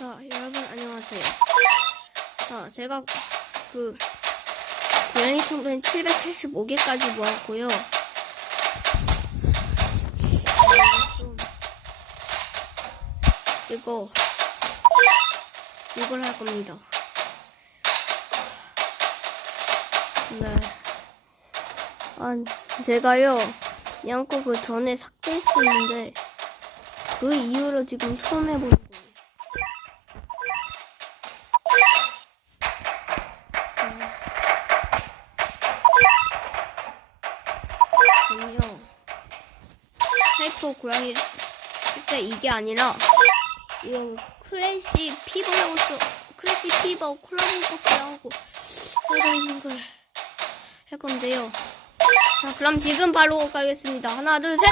자, 여러분 안녕하세요. 자, 제가 그 고양이 청소년 775개까지 모았고요. 좀 이거 이걸 할 겁니다. 네. 아, 제가요, 양코 그 전에 삭제했었는데, 그 이후로 지금 처음 해보는 고양이 그때 이게 아니라 이거 크래시 피버라고 써 크래시 피버 콜라보 커피하고 써져 있는 걸 할 건데요. 자, 그럼 지금 바로 가겠습니다. 하나, 둘, 셋.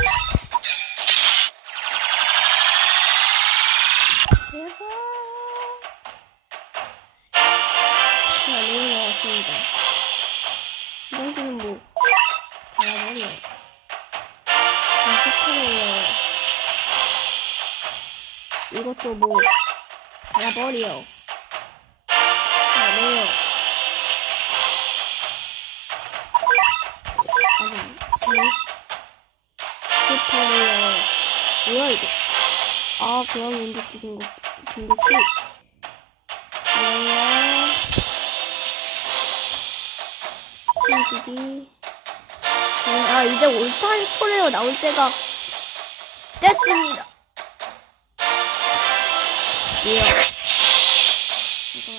이것도 뭐, 달아버려. 자, 내요. 아니. 슈퍼레어. 뭐야, 이거? 아, 그냥 운동기 공격, 공격기. 공격기. 아, 이제 올타 슈퍼레어 나올 때가 됐습니다. 뭐야. 이거.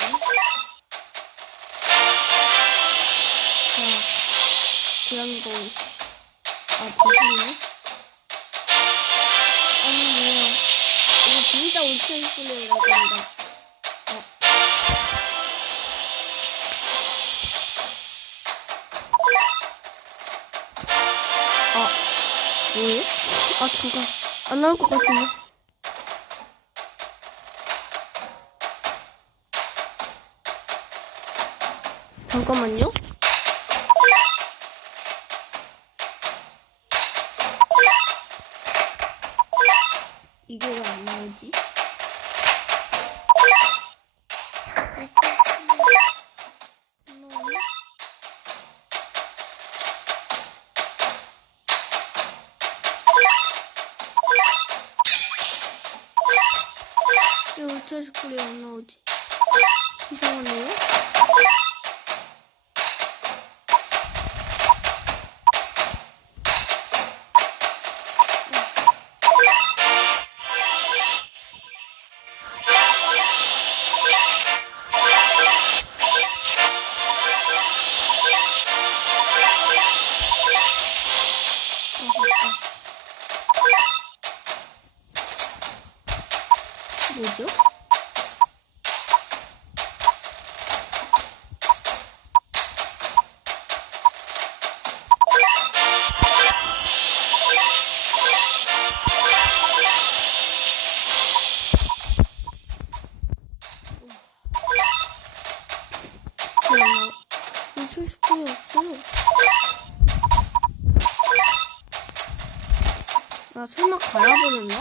자, 거. 아, 보시네. 아, 뭐야. 이거 진짜 슈퍼레어라고 합니다. 어. 아, 뭐예요? 아, 잠깐. 안 나올 것 같은데. 잠깐만요. 나 설마 갈아버렸나?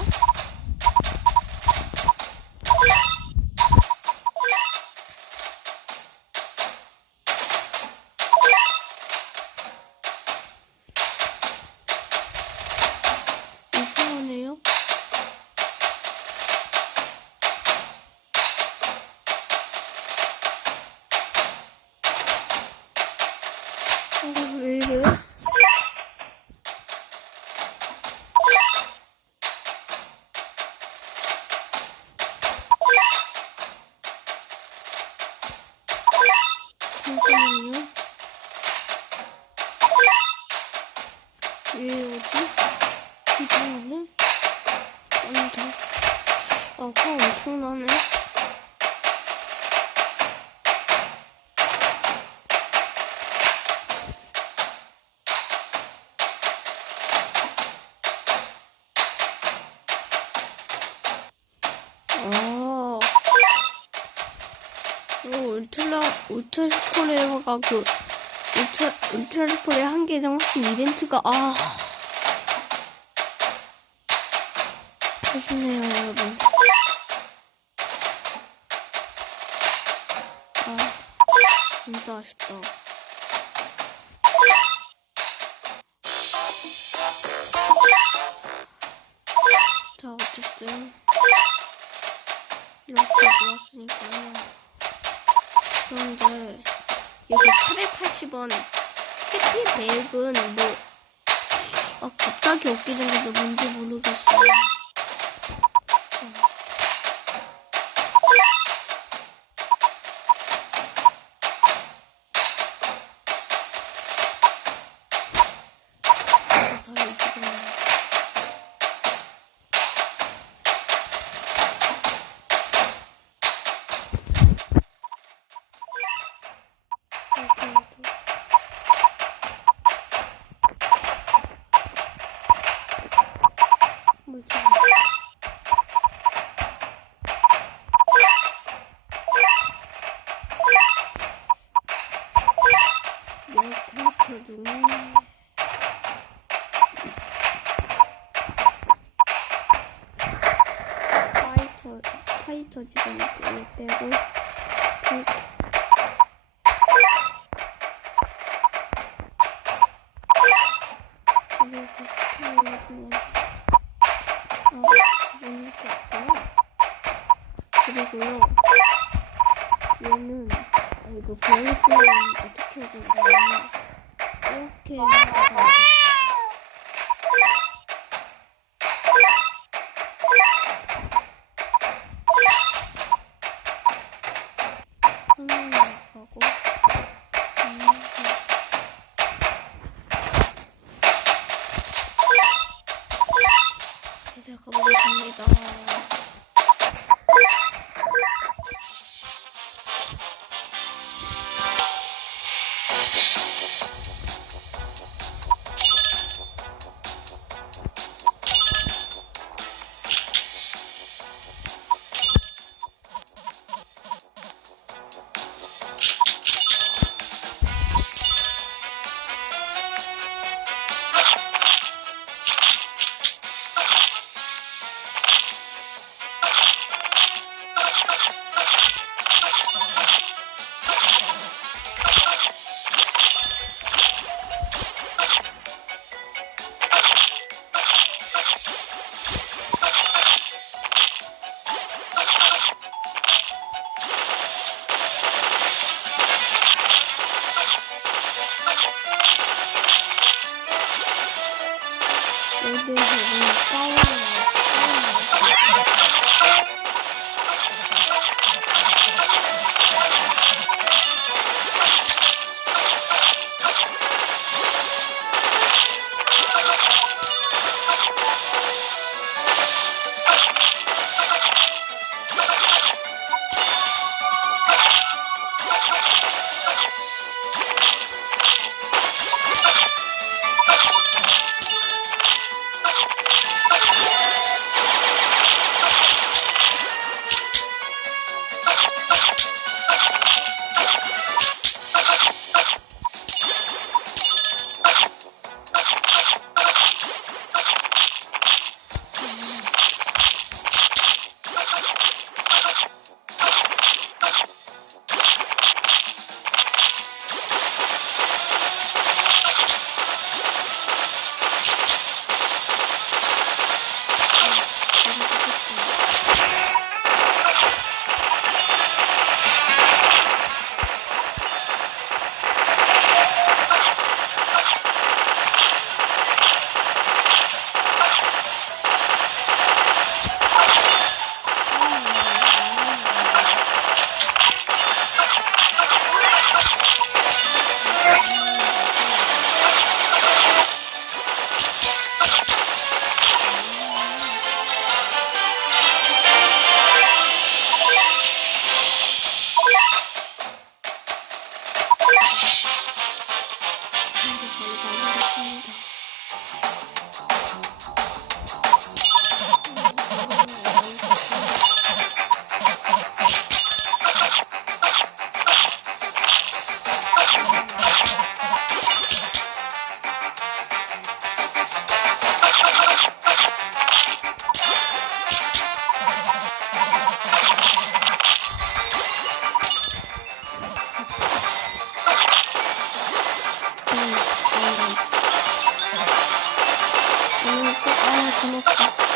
왜 오지? 이상하네. 아니, 더. 아, 화 엄청나네. 아. 이거 울트라, 울트라 슈퍼레어가 그, 울트라리폴의 한 계정 확인 이벤트가 아. 아쉽네요 여러분. 아 진짜 아쉽다. 자 어쨌든. 이렇게 모았으니까요. 그런데 이거 480원 해피 백은 뭐 아, 갑자기 없게 된 건데 뭔지 모르겠어요. 50원 이렇게 빼고 그리고요 얘는 아, 이거 보여주면 어떻게 해야 되냐면 이렇게 해서 して、ああ、気持ちいい。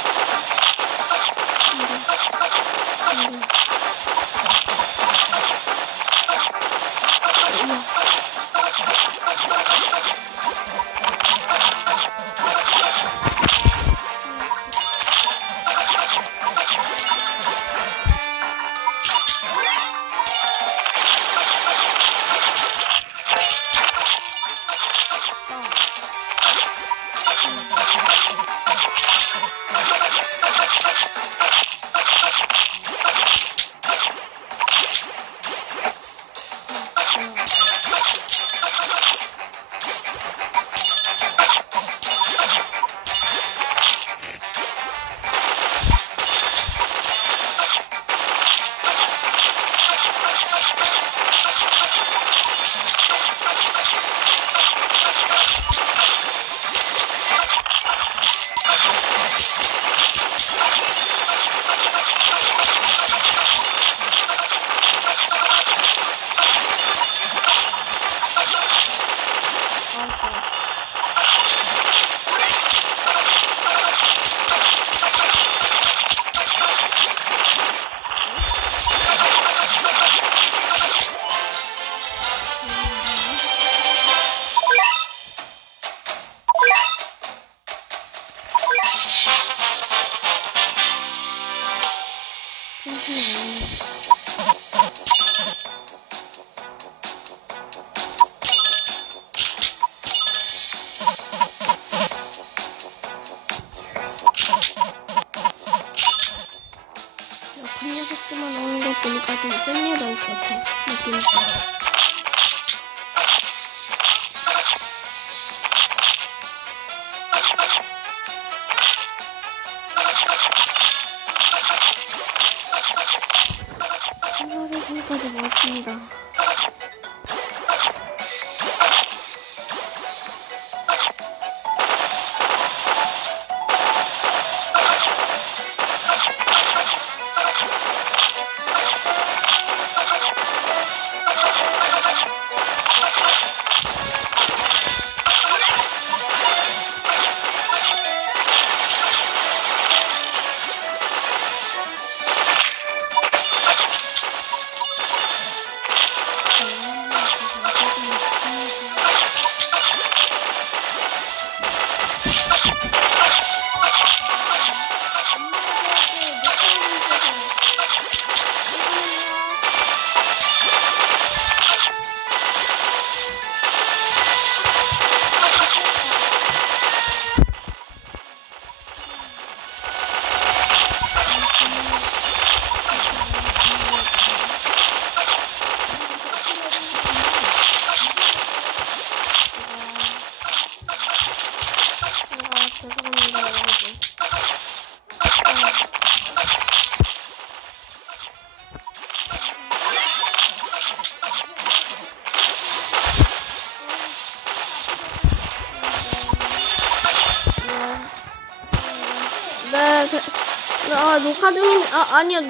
아니요.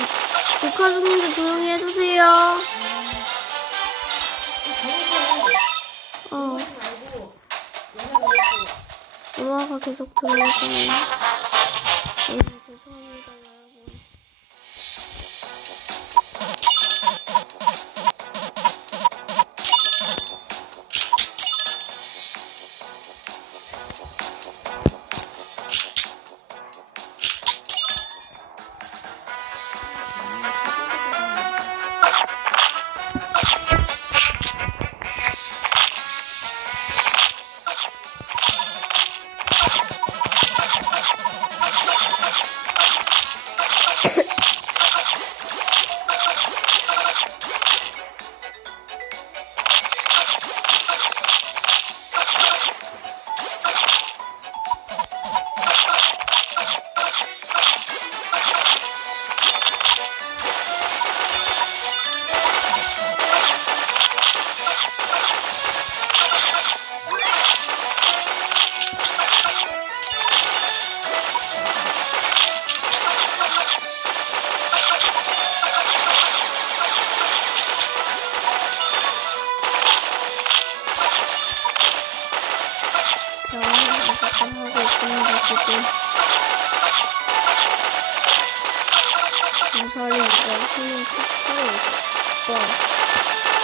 조카중님도 조용히 해주세요. 어. 음악가 계속 들어오잖아요. 红烧肉用点，稍微用点，稍微，对。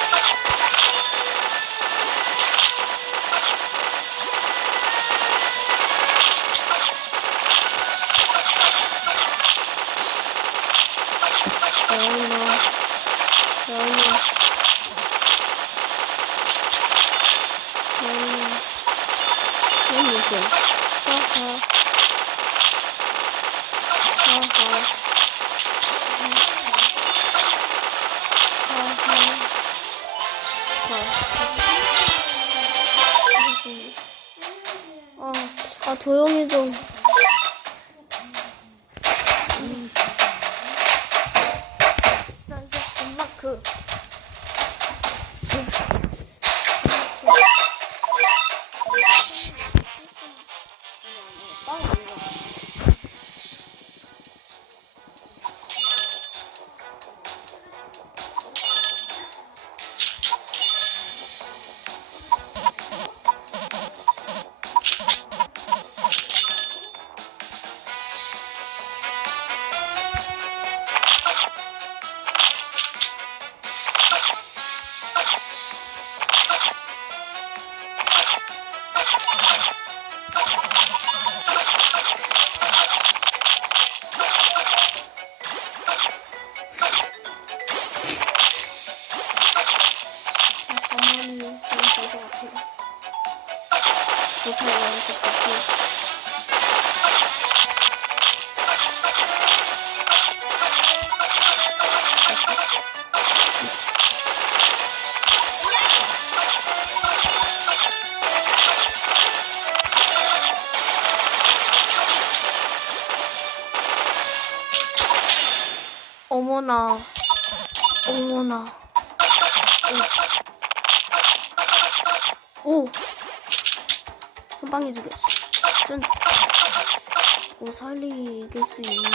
전, 오, 살리길 수 있나?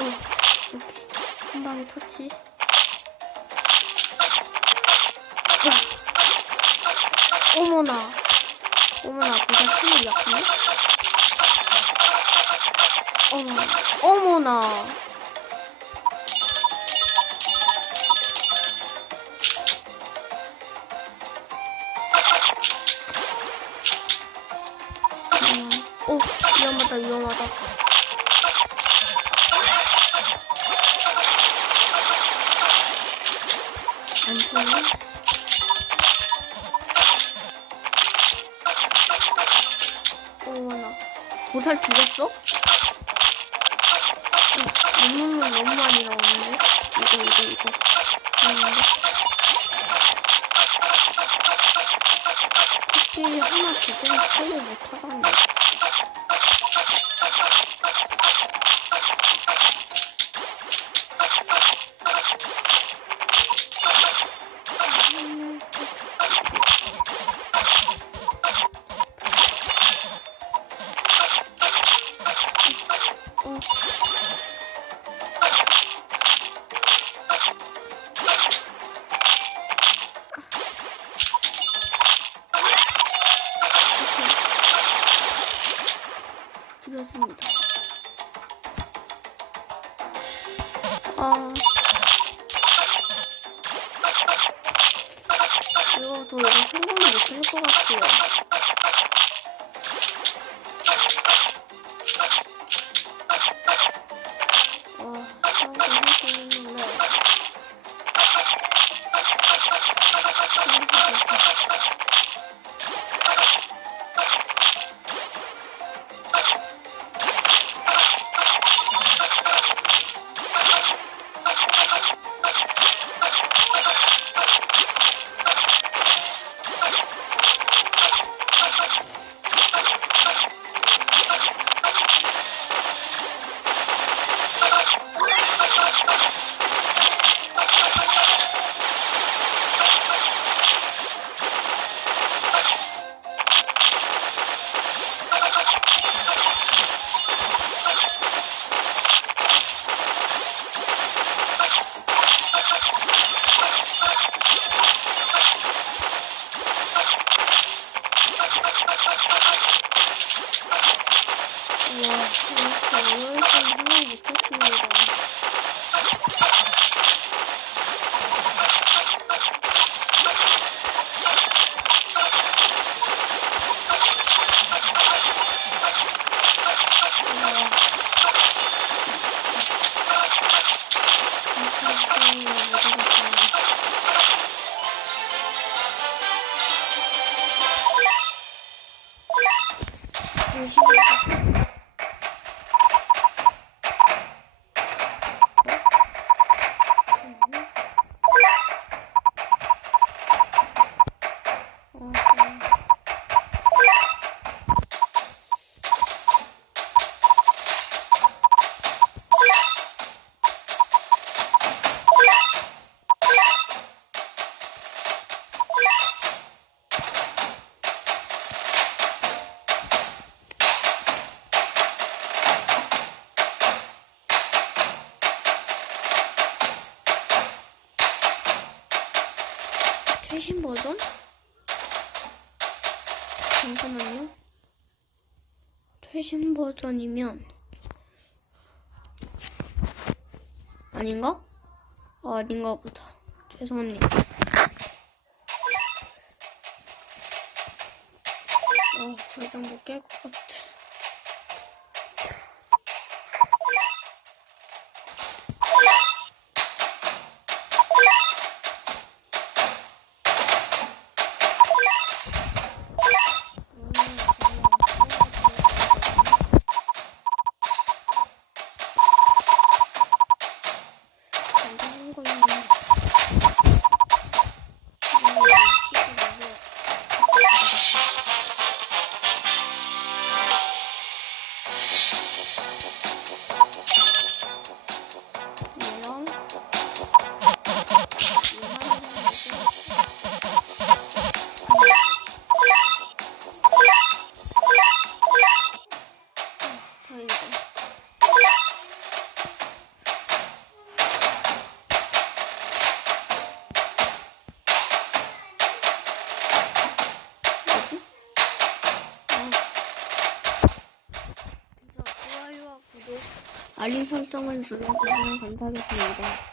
오, 이렇게. 한 방에 터치. 야. 어머나. 어머나, 보다 팀이 약하네? 어머나. 어머나. 보살 죽었어? 어, 눈물 너무 많이 나오는데? 이거, 이거, 이거. 그런데? 흑길이 하나 제대로 처리 못하겠네. 죽였습니다. 아. 이거도 이거 성공을 못할 것 같아요. 최신 버전이면 아닌가? 아, 아닌가 보다. 죄송합니다. 어, 더 이상 못 깰 것 같아. 알림 설정을 눌러주시면 감사하겠습니다.